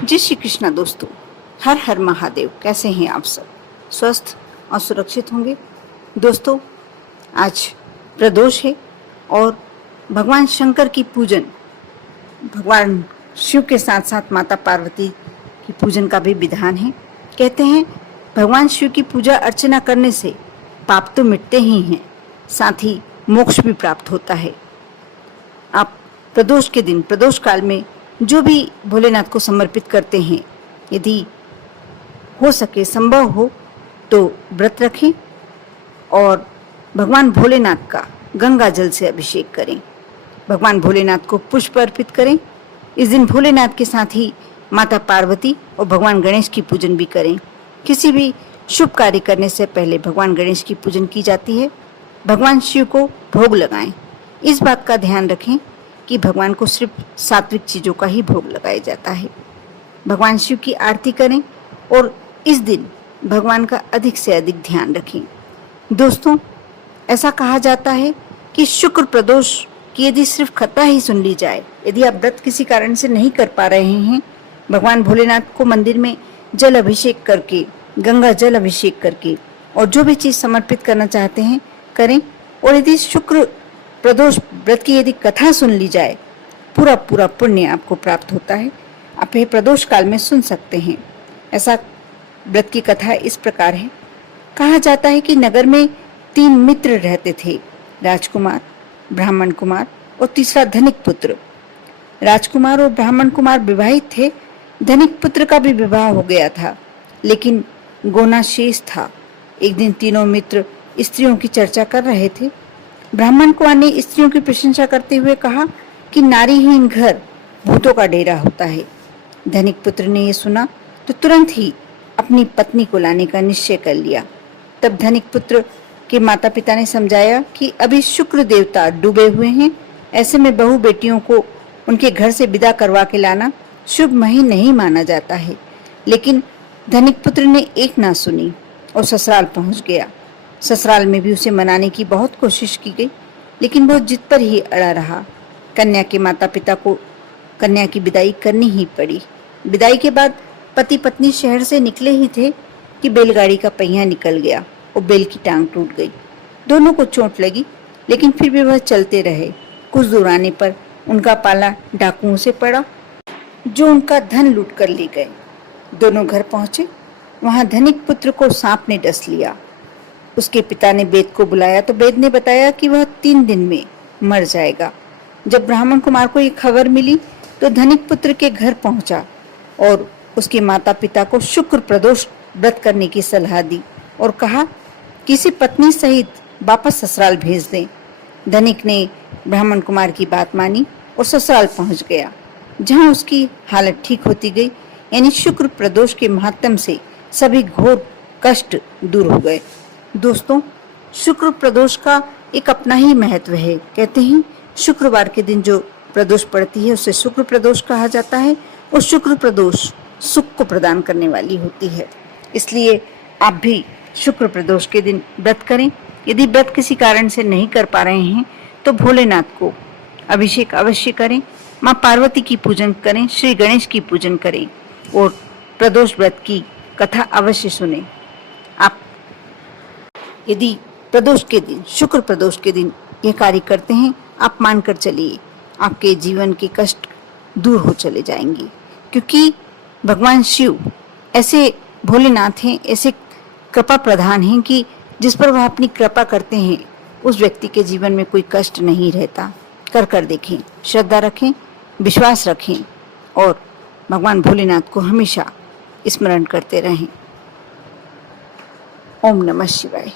जय श्री कृष्णा दोस्तों। हर हर महादेव। कैसे हैं आप सब? स्वस्थ और सुरक्षित होंगे। दोस्तों, आज प्रदोष है और भगवान शंकर की पूजन, भगवान शिव के साथ साथ माता पार्वती की पूजन का भी विधान है। कहते हैं भगवान शिव की पूजा अर्चना करने से पाप तो मिटते ही हैं, साथ ही मोक्ष भी प्राप्त होता है। आप प्रदोष के दिन, प्रदोष काल में जो भी भोलेनाथ को समर्पित करते हैं, यदि हो सके, संभव हो तो व्रत रखें और भगवान भोलेनाथ का गंगा जल से अभिषेक करें। भगवान भोलेनाथ को पुष्प अर्पित करें। इस दिन भोलेनाथ के साथ ही माता पार्वती और भगवान गणेश की पूजन भी करें। किसी भी शुभ कार्य करने से पहले भगवान गणेश की पूजन की जाती है। भगवान शिव को भोग लगाएं। इस बात का ध्यान रखें कि भगवान को सिर्फ सात्विक चीज़ों का ही भोग लगाया जाता है। भगवान शिव की आरती करें और इस दिन भगवान का अधिक से अधिक ध्यान रखें। दोस्तों, ऐसा कहा जाता है कि शुक्र प्रदोष की यदि सिर्फ कथा ही सुन ली जाए, यदि आप व्रत किसी कारण से नहीं कर पा रहे हैं, भगवान भोलेनाथ को मंदिर में जल अभिषेक करके, गंगा जल अभिषेक करके और जो भी चीज़ समर्पित करना चाहते हैं करें। और यदि शुक्र प्रदोष व्रत की यदि कथा सुन ली जाए, पूरा पूरा पुण्य आपको प्राप्त होता है। आप ये प्रदोष काल में सुन सकते हैं। ऐसा व्रत की कथा इस प्रकार है। कहा जाता है कि नगर में 3 मित्र रहते थे, राजकुमार, ब्राह्मण कुमार और तीसरा धनिक पुत्र। राजकुमार और ब्राह्मण कुमार विवाहित थे। धनिक पुत्र का भी विवाह हो गया था, लेकिन गोना शेष था। एक दिन तीनों मित्र स्त्रियों की चर्चा कर रहे थे। ब्राह्मण कुमार ने स्त्रियों की प्रशंसा करते हुए कहा कि नारीहीन घर भूतों का डेरा होता है। धनिक पुत्र ने यह सुना तो तुरंत ही अपनी पत्नी को लाने का निश्चय कर लिया। तब धनिक पुत्र के माता पिता ने समझाया कि अभी शुक्र देवता डूबे हुए हैं, ऐसे में बहू बेटियों को उनके घर से विदा करवा के लाना शुभ मही नहीं माना जाता है। लेकिन धनिक पुत्र ने एक ना सुनी और ससुराल पहुंच गया। ससुराल में भी उसे मनाने की बहुत कोशिश की गई, लेकिन वो जिद पर ही अड़ा रहा। कन्या के माता पिता को कन्या की विदाई करनी ही पड़ी। विदाई के बाद पति पत्नी शहर से निकले ही थे कि बैलगाड़ी का पहिया निकल गया और बैल की टांग टूट गई। दोनों को चोट लगी, लेकिन फिर भी वह चलते रहे। कुछ दूर आने पर उनका पाला डाकुओं से पड़ा, जो उनका धन लूट कर ले गए। दोनों घर पहुंचे। वहां धनिक पुत्र को सांप ने डस लिया। उसके पिता ने वेद को बुलाया तो वेद ने बताया कि वह 3 दिन में मर जाएगा। जब ब्राह्मण कुमार को ये खबर मिली तो धनिक पुत्र के घर पहुंचा और उसके माता पिता को शुक्र प्रदोष व्रत करने की सलाह दी और कहा किसी पत्नी सहित वापस ससुराल भेज दें। धनिक ने ब्राह्मण कुमार की बात मानी और ससुराल पहुंच गया, जहां उसकी हालत ठीक होती गई। यानी शुक्र प्रदोष के महात्म से सभी घोर कष्ट दूर हो गए। दोस्तों, शुक्र प्रदोष का एक अपना ही महत्व है। कहते हैं शुक्रवार के दिन जो प्रदोष पड़ती है उसे शुक्र प्रदोष कहा जाता है और शुक्र प्रदोष सुख को प्रदान करने वाली होती है। इसलिए आप भी शुक्र प्रदोष के दिन व्रत करें। यदि व्रत किसी कारण से नहीं कर पा रहे हैं तो भोलेनाथ को अभिषेक अवश्य करें, माँ पार्वती की पूजन करें, श्री गणेश की पूजन करें और प्रदोष व्रत की कथा अवश्य सुनें। आप यदि प्रदोष के दिन, शुक्र प्रदोष के दिन यह कार्य करते हैं, आप मानकर चलिए आपके जीवन के कष्ट दूर हो चले जाएंगे। क्योंकि भगवान शिव ऐसे भोलेनाथ हैं, ऐसे कृपा प्रधान हैं कि जिस पर वह अपनी कृपा करते हैं उस व्यक्ति के जीवन में कोई कष्ट नहीं रहता। कर देखें, श्रद्धा रखें, विश्वास रखें और भगवान भोलेनाथ को हमेशा स्मरण करते रहें। ओम नमः शिवाय।